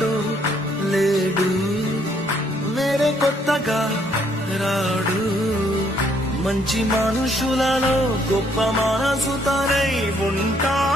ఎవడు లేడు, వేరే కొత్తగా రాడు. మంచి మనుషులలో గొప్ప మనసు తనై ఉంటా.